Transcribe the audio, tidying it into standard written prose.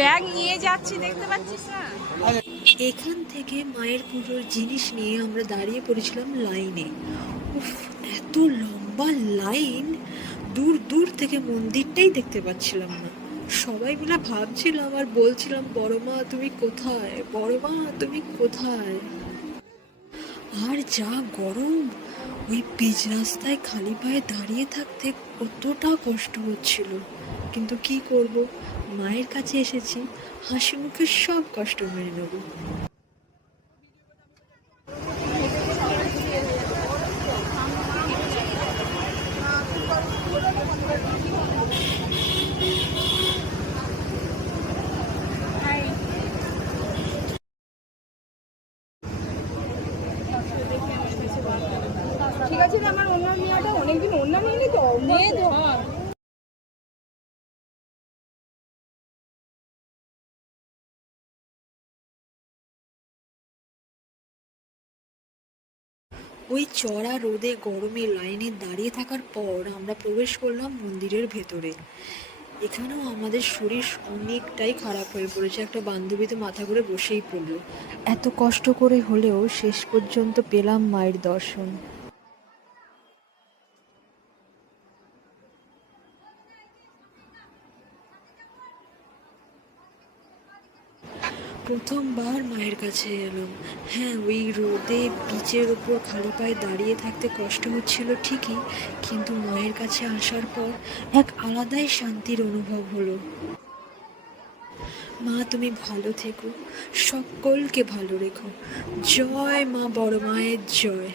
Bag নিয়ে যাচ্ছি, দেখতে পাচ্ছিস না? এখান থেকে মায়ের পুজোর জিনিস নিয়ে আমরা দাঁড়িয়ে পড়েছিলাম লাইনে। উফ, এত লম্বা লাইন, দূর দূর থেকে মন্দিরটাই দেখতে পাচ্ছিলাম না। সবাই মিলে ভাবছিলাম আর বলছিলাম, বড় মা তুমি কোথায়, বড় মা তুমি কোথায়। আর যা গরম, ওই পিচ রাস্তায় খালি পায়ে দাঁড়িয়ে থাকতে কতটা কষ্ট হচ্ছিল। কিন্তু কি করব, মায়ের কাছে এসেছি, হাসি মুখে সব কষ্ট মেনে নেব। ঠিক আছে, আমার অন্য মেয়েটা অনেকদিন অন্য মেয়ে তো মেয়ে তো ওই চড়া রোদে গরমে লাইনে দাঁড়িয়ে থাকার পর আমরা প্রবেশ করলাম মন্দিরের ভেতরে। এখানেও আমাদের শরীর অনেকটাই খারাপ হয়ে পড়েছে, একটা বান্ধবী তো মাথা করে বসেই পড়লো। এত কষ্ট করে হলেও শেষ পর্যন্ত পেলাম মায়ের দর্শন। প্রথমবার মায়ের কাছে এলাম। হ্যাঁ, ওই রোদে পিচের ওপর খালি পায়ে দাঁড়িয়ে থাকতে কষ্ট হচ্ছিল ঠিকই, কিন্তু মায়ের কাছে আসার পর এক আলাদাই শান্তির অনুভব হলো। মা তুমি ভালো থেকো, সকলকে ভালো রেখো। জয় মা বড় মায়ের জয়।